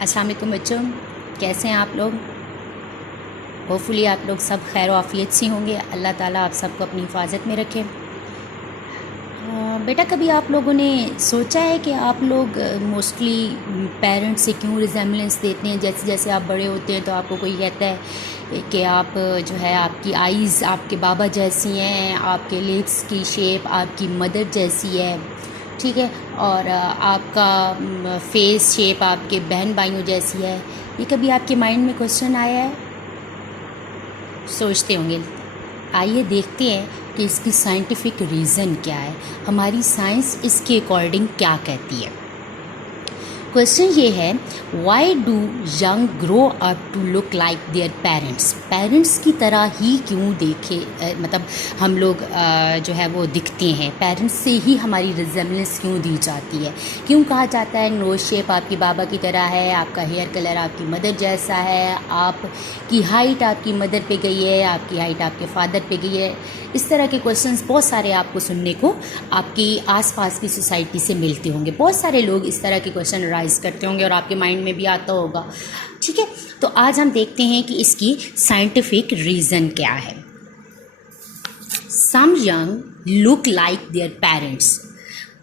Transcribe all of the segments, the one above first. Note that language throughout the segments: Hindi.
अस्सलाम वालेकुम बच्चों, कैसे हैं आप लोग। होपफुली आप लोग सब खैर आफियत से होंगे। अल्लाह ताला आप सबको अपनी हिफाजत में रखे। बेटा, कभी आप लोगों ने सोचा है कि आप लोग मोस्टली पेरेंट्स से क्यों रिजेम्बलेंस देते हैं। जैसे जैसे आप बड़े होते हैं तो आपको कोई कहता है कि आप जो है आपकी आइज़ आपके बाबा जैसी हैं, आपके लिप्स की शेप आपकी मदर जैसी है, ठीक है, और आपका फेस शेप आपके बहन भाइयों जैसी है। ये कभी आपके माइंड में क्वेश्चन आया है? सोचते होंगे। आइए देखते हैं कि इसकी साइंटिफिक रीज़न क्या है, हमारी साइंस इसके अकॉर्डिंग क्या कहती है। क्वेश्चन ये है, why do young grow up to look like their parents. Parents की तरह ही क्यों मतलब हम लोग जो है वो दिखते हैं, पेरेंट्स से ही हमारी रिजेम्बलेंस क्यों दी जाती है। क्यों कहा जाता है नोज शेप आपकी बाबा की तरह है, आपका हेयर कलर आपकी मदर जैसा है, आपकी हाइट आपकी मदर पे गई है, आपकी हाइट आपके फादर पे गई है। इस तरह के क्वेश्चंस बहुत सारे आपको सुनने को आपकी आसपास की सोसाइटी से मिलते होंगे। बहुत सारे लोग इस तरह के क्वेश्चन राइज करते होंगे और आपके माइंड में भी आता होगा, ठीक है। तो आज हम देखते हैं कि इसकी साइंटिफिक रीज़न क्या है। Some young look like their parents.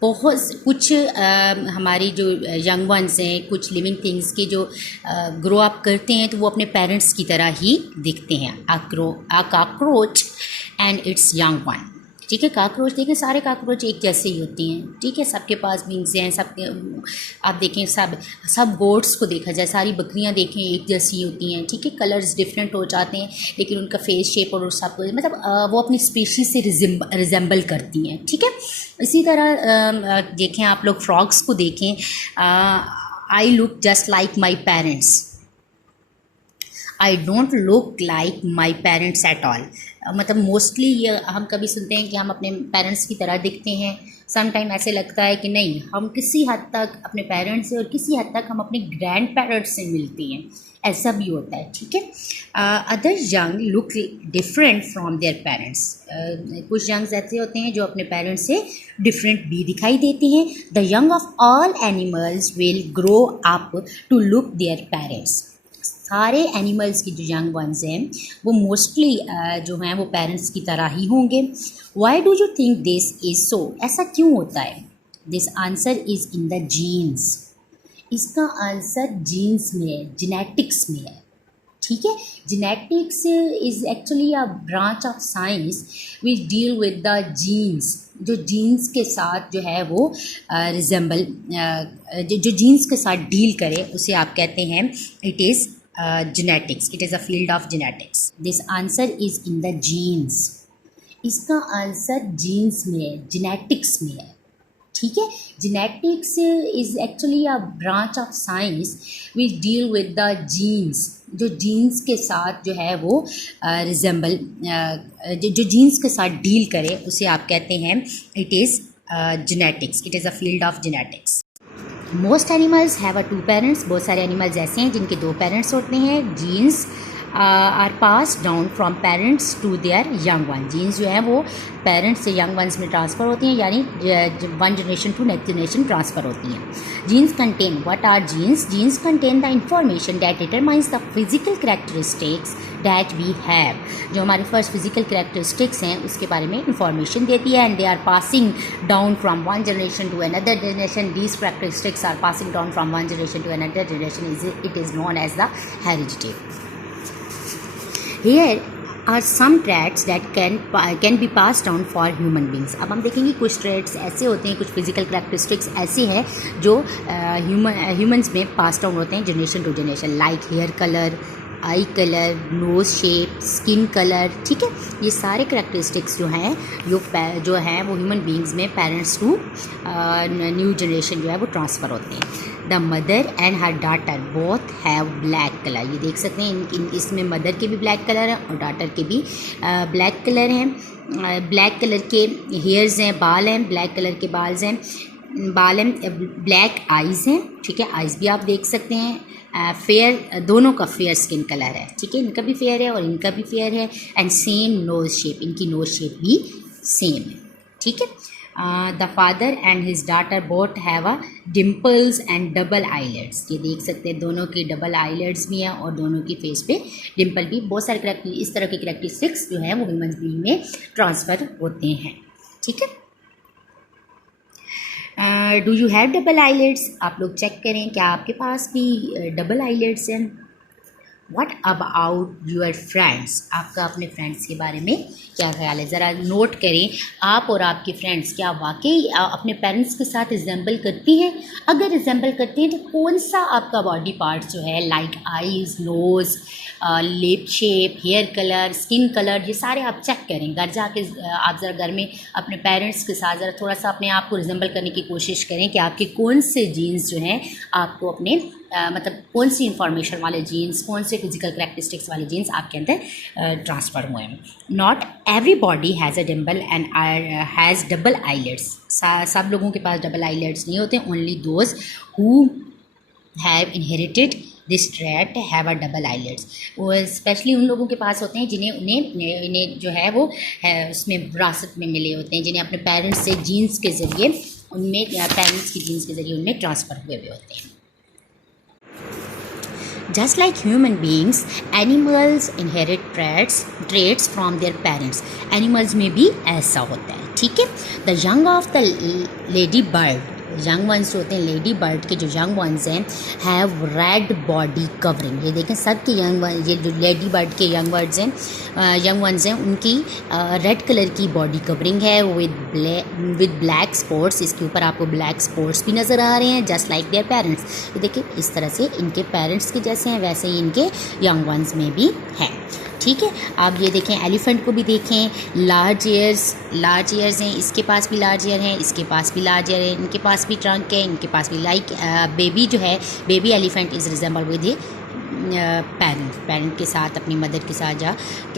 बहुत कुछ हमारी जो यंग वंस हैं, कुछ लिविंग थिंग्स के जो ग्रो अप करते हैं तो वो अपने पेरेंट्स की तरह ही दिखते हैं। A cockroach and it's young one, ठीक है। काकरोच देखें, सारे काकरोच एक जैसे ही होती हैं, ठीक है। सबके पास विंग्स हैं, सबके आप देखें सब गोट्स को देखा जाए, सारी बकरियां देखें एक जैसी होती हैं, ठीक है। कलर्स डिफरेंट हो जाते हैं लेकिन उनका फेस शेप और सब मतलब वो अपनी स्पीशीज़ से रिजेंबल करती हैं, ठीक है। इसी तरह देखें आप लोग फ्रॉग्स को देखें, I look just like my parents, I don't look like my parents at all. मतलब मोस्टली ये हम कभी सुनते हैं कि हम अपने पेरेंट्स की तरह दिखते हैं। सम टाइम ऐसे लगता है कि नहीं, हम किसी हद तक अपने पेरेंट्स से और किसी हद तक हम अपने ग्रैंड पेरेंट्स से मिलते हैं, ऐसा भी होता है, ठीक है। Other young look different from their parents. कुछ यंग्स ऐसे होते हैं जो अपने पेरेंट्स से डिफरेंट भी दिखाई देते हैं। The young of all animals will grow up to look their parents. सारे एनिमल्स की जो यंग वंस हैं वो मोस्टली जो हैं वो पेरेंट्स की तरह ही होंगे। Why do you think this is so. ऐसा क्यों होता है? This answer is in the genes. इसका आंसर जीन्स में है, जेनेटिक्स में है, ठीक है। Genetics is actually a branch of science which deal with the genes. जो जीन्स के साथ जो है वो रिजेंबल जो जीन्स के साथ डील करे उसे आप कहते हैं it is genetics. It is a field of genetics. This answer is in the genes. इसका आंसर जीन्स में है, जेनेटिक्स में है, ठीक है। Genetics is actually a branch of science which deal with the genes. जो जीन्स के साथ जो है वो रिजेंबल जो जीन्स के साथ डील करे उसे आप कहते हैं it is genetics. It is a field of genetics. Most animals have a two parents. बहुत सारे एनिमल्स ऐसे हैं जिनके दो पेरेंट्स होते हैं। Genes are pass down from parents to their young one. Genes जो है वो पेरेंट्स से यंग वंस में ट्रांसफ़र होती हैं, यानी one generation to next generation transfer होती हैं। Genes contain, what are genes? Genes contain the information that determines the physical characteristics that we have. जो हमारे फर्स्ट फिजिकल कैरेक्टरिस्टिक्स हैं उसके बारे में इंफॉर्मेशन देती है। And they are passing down from one generation to another generation. These characteristics are passing down from one generation to another generation. It is known as the heredity. Here are some traits that can be passed down for human beings. अब हम देखेंगे कुछ ट्रेट्स ऐसे होते हैं, कुछ फिजिकल कैरेक्टरिस्टिक्स ऐसे हैं जो ह्यूमंस में पास डाउन होते हैं generation to generation, like hair colour, eye colour, nose shape, skin colour, ठीक है। ये सारे कैरेक्टरिस्टिक्स जो हैं वो ह्यूमन बींग्स में पेरेंट्स टू न्यू जनरेशन जो है वो ट्रांसफ़र होते हैं। The mother and her daughter both have black colour. ये देख सकते हैं इसमें मदर के भी ब्लैक कलर हैं और डाटर के भी ब्लैक कलर हैं। ब्लैक कलर के हेयर्स हैं, बाल हैं, ब्लैक कलर के बाल्स हैं, बाल हैं, ब्लैक आइज़ हैं, ठीक है। आइज़ भी आप देख सकते हैं। फेयर, दोनों का फेयर स्किन कलर है, ठीक है। इनका भी फेयर है और इनका भी फेयर है। एंड सेम नोज़ शेप, इनकी नोज़ शेप भी सेम है, ठीक है। The father and his daughter both have a dimples and double eyelids. ये देख सकते हैं दोनों की डबल आईलेट्स भी हैं और दोनों की फेस पे डिम्पल भी। बहुत सारे इस तरह के करैक्टरिस्टिक्स जो हैं वो ह्यूमन बीइंग में ट्रांसफ़र होते हैं। ठीक है, do you have double eyelids? आप लोग चेक करें क्या आपके पास भी डबल आईलेट्स हैं। What about your friends? आपका अपने फ्रेंड्स के बारे में क्या ख्याल है? ज़रा नोट करें, आप और आपके फ्रेंड्स क्या वाकई अपने पेरेंट्स के साथ रिजेंबल करती हैं? अगर रिजेंबल करते हैं तो कौन सा आपका बॉडी पार्ट जो है, like eyes, nose, lip shape, hair colour, skin colour, ये सारे आप चेक करें। घर जाके आप ज़रा घर में अपने पेरेंट्स के साथ ज़रा थोड़ा सा अपने आप को रिजेंबल करने की कोशिश करें कि आपके कौन से जीन्स जो हैं आपको अपने मतलब कौन सी इंफॉर्मेशन वाले जीन्स, कौन से फिजिकल करैक्टरिस्टिक्स वाले जीन्स आपके अंदर ट्रांसफ़र हुए हैं। Not everybody has a dimple and has double eyelids. सब लोगों के पास डबल आईलेट्स नहीं होते। Only those who have inherited this trait have a double eyelids. वो स्पेशली उन लोगों के पास होते हैं जिन्हें इन्हें जो है वो है उसमें विरासत में मिले होते हैं, जिन्हें अपने पेरेंट्स से जीन्स के ज़रिए उनमें पेरेंट्स की जीन्स के ज़रिए उनमें ट्रांसफ़र हुए होते हैं। Just like human beings, animals inherit traits from their parents. Animals में भी ऐसा होता है। ठीक है, The young of the lady bird, young ones जो होते हैं लेडी बर्ड के जो यंग वंस हैं, हैव रेड बॉडी कवरिंग। ये देखें सबके ये जो लेडी बर्ड के यंग वंस हैं उनकी रेड कलर की बॉडी कवरिंग है विद ब्लैक स्पॉट्स। इसके ऊपर आपको ब्लैक स्पॉट्स भी नज़र आ रहे हैं, जस्ट लाइक देयर पेरेंट्स। ये देखिए इस तरह से इनके पेरेंट्स के जैसे हैं वैसे ही इनके यंग वंस में भी हैं। ठीक है, आप ये देखें एलिफेंट को भी देखें, लार्ज ईयर्स हैं, इसके पास भी लार्ज ईयर हैं, इसके पास भी लार्ज ईयर है, इनके पास भी ट्रंक है, इनके पास भी लाइक बेबी जो है baby elephant is resemble with a parent के साथ अपनी मदर के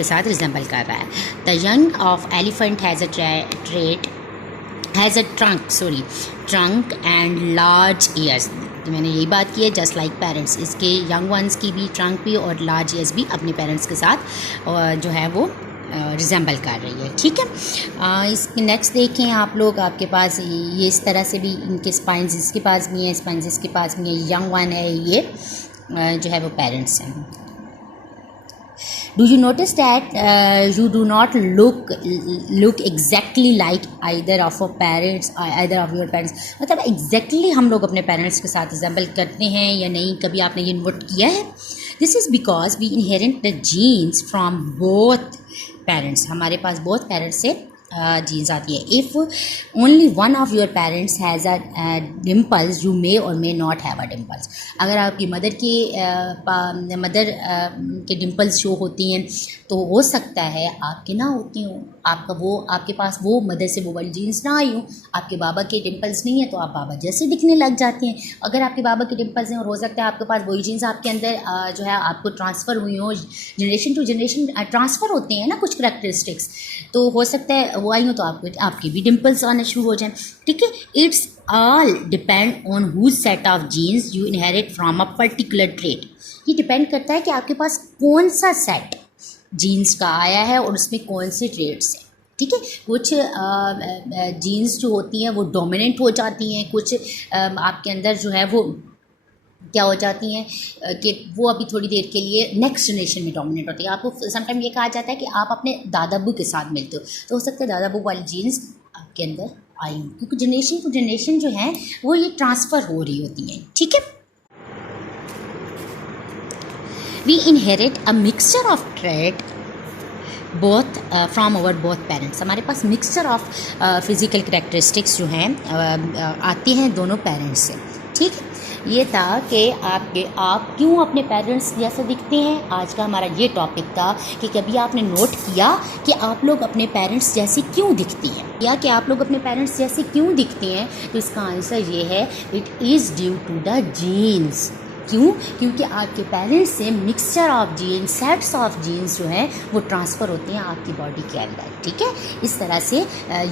साथ रिजेंबल कर रहा है। The young of elephant has a trunk and large years. तो मैंने यही बात की है, जस्ट लाइक पेरेंट्स, इसके यंग वंस की भी ट्रंक भी और लार्ज ईयर्स भी अपने पेरेंट्स के साथ जो है वो रिजेंबल कर रही है। ठीक है, इसके नेक्स्ट देखें आप लोग, आपके पास ये इस तरह से भी इनके स्पाइंस इसके पास भी हैं, स्पाइंस इसके पास भी हैं, यंग वन है, ये जो है वो पेरेंट्स हैं। Do you notice that you do not look exactly like either of your parents or either of your parents? मतलब exactly हम लोग अपने पेरेंट्स के साथ रिजेंबल करते हैं या नहीं, कभी आपने ये नोट किया है? This is because we inherit the genes from both parents. हमारे पास both parents से जीन्स आती है। If only one of your parents has a dimples you may or may not have a dimples. अगर आपकी मदर के डिम्पल्स शो होती हैं तो हो सकता है आपके ना होती हूँ, आपके पास वो मदर से वो वाली जीन्स ना आई हो। आपके बाबा के डिम्पल्स नहीं है तो आप बाबा जैसे दिखने लग जाते हैं। अगर आपके बाबा के डिम्पल्स हैं और हो सकता है आपके पास वही जीन्स आपके अंदर जो है आपको ट्रांसफ़र हुई हो, जनरेशन टू जनरेशन ट्रांसफ़र होते हैं ना कुछ करैक्टरिस्टिक्स, तो हो सकता है वो आई हो तो आपके भी डिम्पल्स आने शुरू हो जाएं। ठीक है, it's all depend on whose set of genes you inherit from a particular trait. ये डिपेंड करता है कि आपके पास कौन सा सेट जीन्स का आया है और उसमें कौन से ट्रेड्स हैं। ठीक है, कुछ जीन्स जो होती हैं वो डोमिनेंट हो जाती हैं, कुछ आपके अंदर जो है वो क्या हो जाती हैं कि वो अभी थोड़ी देर के लिए नेक्स्ट जनरेशन में डोमिनेट होती है। आपको समटाइम ये कहा जाता है कि आप अपने दादाबू के साथ मिलते हो, तो हो सकता है दादाबू वाली जीन्स आपके अंदर आई हो, क्योंकि जनरेशन टू जनरेशन जो है वो ये ट्रांसफ़र हो रही होती हैं। ठीक है, we inherit a mixture of trait both from our both parents. हमारे पास मिक्सचर ऑफ फिज़िकल करैक्टरिस्टिक्स जो हैं आती हैं दोनों पेरेंट्स से। ठीक है, ये था कि आप क्यों अपने पेरेंट्स जैसे दिखते हैं। आज का हमारा ये टॉपिक था कि कभी आपने नोट किया कि आप लोग अपने पेरेंट्स जैसे क्यों दिखती हैं, या कि आप लोग अपने पेरेंट्स जैसे क्यों दिखते हैं। तो इसका आंसर ये है, it is due to the genes. क्यों? क्योंकि आपके पेरेंट्स से mixture of genes, sets of genes जो हैं वो ट्रांसफ़र होते हैं आपकी बॉडी के अंदर। ठीक है, इस तरह से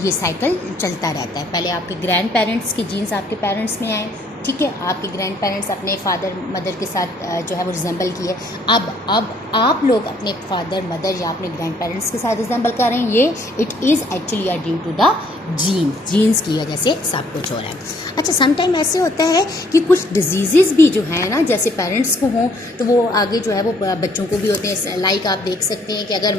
ये साइकिल चलता रहता है। पहले आपके ग्रैंड पेरेंट्स के जीन्स आपके पेरेंट्स में आए, ठीक है, आपके ग्रैंड पेरेंट्स अपने फादर मदर के साथ जो है वो रिजेंबल किए। अब आप लोग अपने फादर मदर या अपने ग्रैंड पेरेंट्स के साथ रिजेंबल कर रहे हैं। ये it is actually are due to the genes की वजह से सब कुछ हो रहा है। अच्छा, समटाइम ऐसे होता है कि कुछ डिजीज़ भी जो है ना, जैसे पेरेंट्स को हों तो वो आगे जो है वो बच्चों को भी होते हैं। लाइक आप देख सकते हैं कि अगर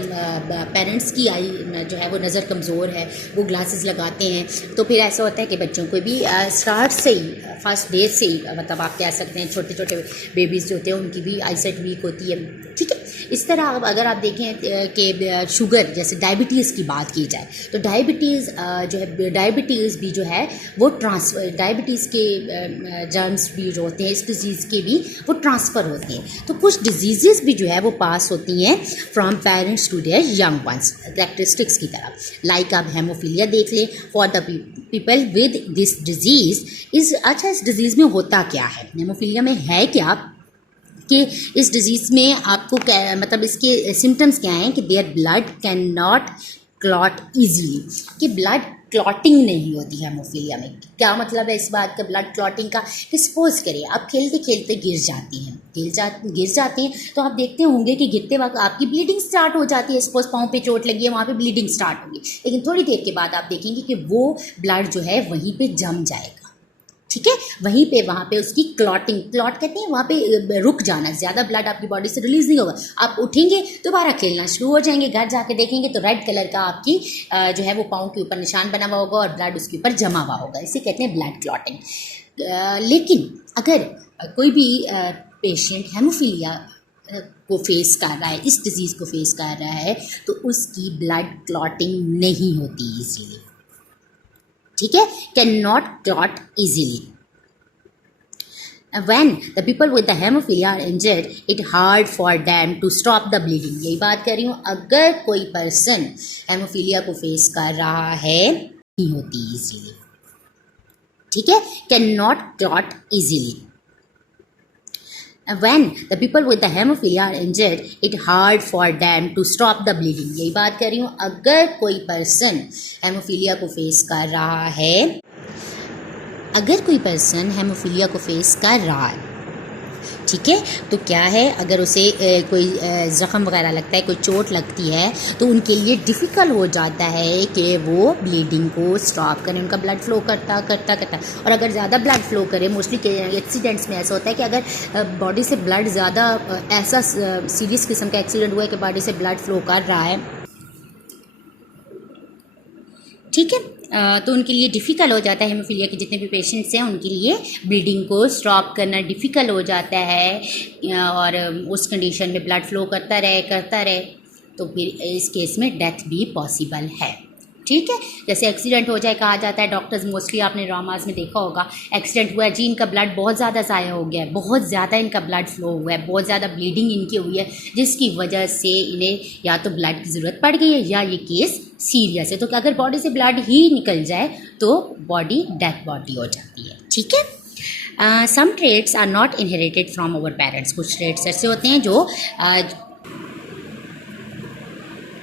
पेरेंट्स की आई जो है वो नज़र कमज़ोर है, वो ग्लासेस लगाते हैं, तो फिर ऐसा होता है कि बच्चों को भी स्टार्ट से ही फर्स्ट डे से ही मतलब आप कह सकते हैं छोटे छोटे बेबीज़ जो होते हैं उनकी भी आईसाइट वीक होती है। ठीक है, इस तरह अब अगर आप देखें कि शुगर जैसे डायबिटीज़ की बात की जाए तो डायबिटीज़ जो है डायबिटीज़ भी जो है वो डायबिटीज़ के जर्म्स भी जो होते हैं इस डिज़ीज़ के भी वो ट्रांसफ़र होते हैं। तो कुछ डिजीज़ भी जो है वो पास होती हैं from parents to their young ones characteristics की तरह। लाइक आप हेमोफीलिया देख लें, for the people with this disease is. अच्छा, इस डिज़ीज़ में होता क्या है, हेमोफीलिया में है क्या कि इस डिज़ीज़ में आपको क्या मतलब इसके सिम्टम्स क्या हैं कि their blood can not clot easily, कि ब्लड क्लॉटिंग नहीं होती है हेमोफीलिया में। क्या मतलब है इस बात का ब्लड क्लॉटिंग का कि सपोज करिए आप खेलते खेलते गिर जाते हैं तो आप देखते होंगे कि गिरते वक्त आपकी ब्लीडिंग स्टार्ट हो जाती है। सपोज पाँव पे चोट लगी है, वहाँ पे ब्लीडिंग स्टार्ट होगी, लेकिन थोड़ी देर के बाद आप देखेंगे कि वो ब्लड जो है वहीं पे जम जाएगा। ठीक है, वहीं पे वहाँ पे उसकी क्लॉट कहते हैं, वहाँ पे रुक जाना, ज़्यादा ब्लड आपकी बॉडी से रिलीज़ नहीं होगा। आप उठेंगे दोबारा खेलना शुरू हो जाएंगे, घर जाके देखेंगे तो रेड कलर का आपकी जो है वो पाँव के ऊपर निशान बना हुआ होगा और ब्लड उसके ऊपर जमा हुआ होगा। इसे कहते हैं ब्लड क्लॉटिंग। लेकिन अगर कोई भी पेशेंट हेमोफीलिया को फेस कर रहा है, इस डिज़ीज़ को फेस कर रहा है, तो उसकी ब्लड क्लॉटिंग नहीं होती ईजीली। ठीक है, can not clot easily. When the people with the hemophilia are injured, it hard for them to stop the bleeding। यही बात कर रही हूँ, अगर कोई पर्सन हेमोफीलिया को फेस कर रहा है नहीं होती इजीली। ठीक है, can not clot easily. When the people with the hemophilia are injured, it hard for them to stop the bleeding। यही बात कर रही हूँ, अगर कोई पर्सन हेमोफीलिया को फेस कर रहा है, अगर कोई पर्सन हेमोफीलिया को फेस कर रहा है, ठीक है, तो क्या है, अगर उसे कोई ज़ख़म वगैरह लगता है, कोई चोट लगती है, तो उनके लिए डिफ़िकल्ट हो जाता है कि वो ब्लीडिंग को स्टॉप करें, उनका ब्लड फ्लो करता। और अगर ज़्यादा ब्लड फ्लो करे, मोस्टली एक्सीडेंट्स में ऐसा होता है कि अगर बॉडी से ब्लड ज़्यादा ऐसा सीरियस किस्म का एक्सीडेंट हुआ है कि बॉडी से ब्लड फ्लो कर रहा है, ठीक है, तो उनके लिए डिफ़िकल्ट हो जाता है। हेमोफीलिया के जितने भी पेशेंट्स हैं उनके लिए ब्लीडिंग को स्टॉप करना डिफ़िकल्ट हो जाता है और उस कंडीशन में ब्लड फ्लो करता रहे तो फिर इस केस में डेथ भी पॉसिबल है। ठीक है, जैसे एक्सीडेंट हो जाए, कहा जाता है डॉक्टर्स मोस्टली आपने ड्रामाज में देखा होगा, एक्सीडेंट हुआ है जी, इनका ब्लड बहुत ज़्यादा ज़ाया हो गया है, बहुत ज़्यादा इनका ब्लड फ्लो हुआ है, बहुत ज़्यादा ब्लीडिंग इनकी हुई है, जिसकी वजह से इन्हें या तो ब्लड की ज़रूरत पड़ गई है या ये केस सीरियस है। तो अगर बॉडी से ब्लड ही निकल जाए तो बॉडी डेथ बॉडी हो जाती है। ठीक है, some traits are not inherited from our parents. कुछ ट्रेट्स ऐसे होते हैं जो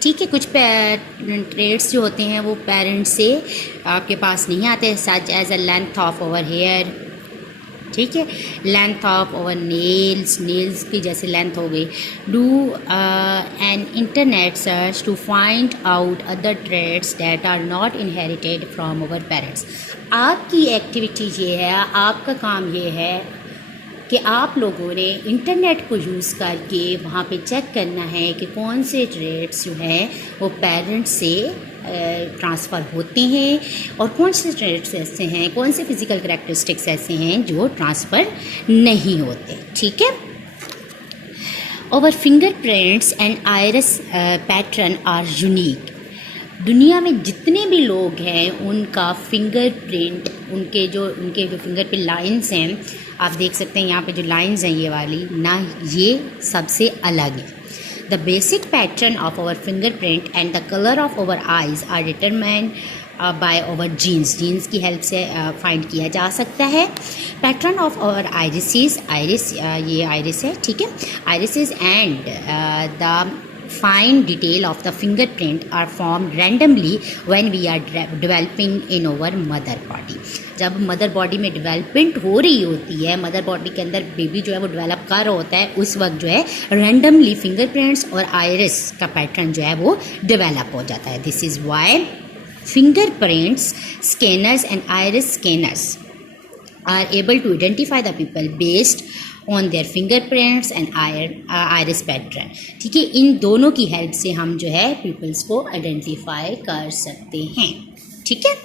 ठीक है, कुछ ट्रेट्स जो होते हैं वो पेरेंट्स से आपके पास नहीं आते, such as a length of our hair. ठीक है, लेंथ ऑफ ओवर नेल्स की जैसे लेंथ हो गई। Do an internet search to find out other traits that are not inherited from our parents. आपकी एक्टिविटी ये है, आपका काम ये है कि आप लोगों ने इंटरनेट को यूज़ करके वहाँ पे चेक करना है कि कौन से ट्रेट्स जो हैं वो पेरेंट्स से ट्रांसफ़र होते हैं और कौन से ट्रेट्स ऐसे हैं, कौन से फिज़िकल करैक्टरिस्टिक्स ऐसे हैं जो ट्रांसफ़र नहीं होते। ठीक है, our fingerprints and iris pattern are unique. दुनिया में जितने भी लोग हैं उनका फिंगरप्रिंट, उनके जो फिंगर पे लाइंस हैं, आप देख सकते हैं यहाँ पे जो लाइंस हैं ये वाली ना, ये सबसे अलग है। The basic pattern of our fingerprint and the colour of our eyes are determined by our genes की हेल्प से फाइंड किया जा सकता है। पैटर्न ऑफ आवर आइरिस, ये आइरिस है, ठीक है, iris and the fine detail of the fingerprint are formed randomly when we are developing in our mother body। जब मदर बॉडी में डेवलपमेंट हो रही होती है, मदर बॉडी के अंदर बेबी जो है वो डेवलप कर रहा होता है, उस वक्त जो है रैंडमली फिंगरप्रिंट्स और आयरिस का पैटर्न जो है वो डेवलप हो जाता है। This is why fingerprints scanners and iris scanners are able to identify the people based on their fingerprints and iris pattern। ठीक है, इन दोनों की हेल्प से हम जो है पीपल्स को आइडेंटिफाई कर सकते हैं। ठीक है,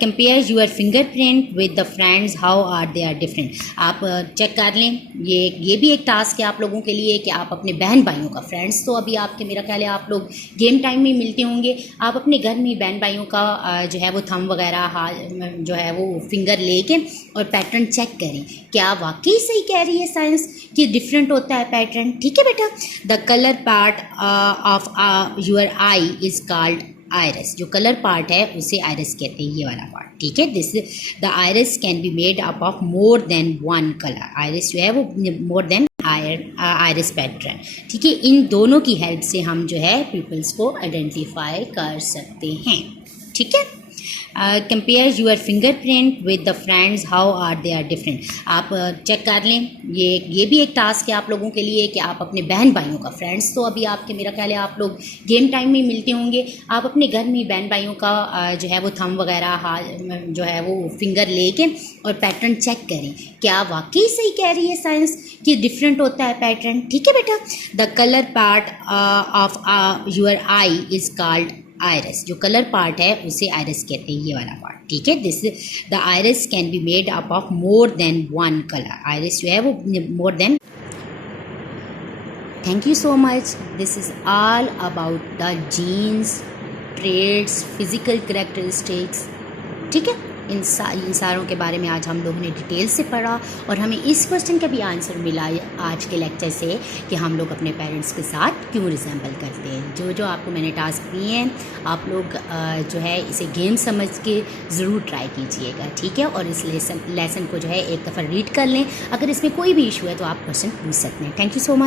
compare your fingerprint with the friends, how are they are different. आप चेक कर लें, ये भी एक टास्क है आप लोगों के लिए कि आप अपने बहन भाइयों का, फ्रेंड्स तो अभी आपके मेरा ख्याल है आप लोग गेम टाइम में मिलते होंगे, आप अपने घर में बहन भाइयों का जो है वो थंब वगैरह जो है वो फिंगर लेके और पैटर्न चेक करें, क्या वाकई सही कह रही है साइंस कि डिफरेंट होता है पैटर्न। ठीक है बेटा, the colour part of your eye is called iris. जो कलर पार्ट है उसे आयरस कहते हैं, ये वाला पार्ट। ठीक है, this the iris can be made up of more than one colour. Iris जो है वो मोर देन आयरस पैटर्न। ठीक है, इन दोनों की हेल्प से हम जो है पीपल्स को आइडेंटिफाई कर सकते हैं। ठीक है, compare your fingerprint with the friends, how are they are different. आप चेक कर लें, ये भी एक टास्क है आप लोगों के लिए कि आप अपने बहन भाइयों का, फ्रेंड्स तो अभी आपके मेरा ख्याल है आप लोग गेम टाइम में मिलते होंगे, आप अपने घर में बहन भाइयों का जो है वो थंब वगैरह जो है वो फिंगर लेके और पैटर्न चेक करें, क्या वाकई सही कह रही है साइंस कि डिफरेंट होता है पैटर्न। ठीक है बेटा, the colour part of your eye is called iris. जो कलर पार्ट है उसे आयरस कहते हैं, ये वाला पार्ट। ठीक है, this the iris can be made up of more than one colour. Iris जो है वो more than. Thank you so much. This is all about the genes, traits, physical characteristics. ठीक है, इन सारों के बारे में आज हम लोगों ने डिटेल से पढ़ा और हमें इस क्वेश्चन का भी आंसर मिला आज के लेक्चर से कि हम लोग अपने पेरेंट्स के साथ क्यों रिजेंबल करते हैं। जो आपको मैंने टास्क दिए हैं आप लोग जो है इसे गेम समझ के ज़रूर ट्राई कीजिएगा। ठीक है, और इस लेसन को जो है एक दफ़ा रीड कर लें, अगर इसमें कोई भी इशू है तो आप क्वेश्चन पूछ सकते हैं। Thank you so much.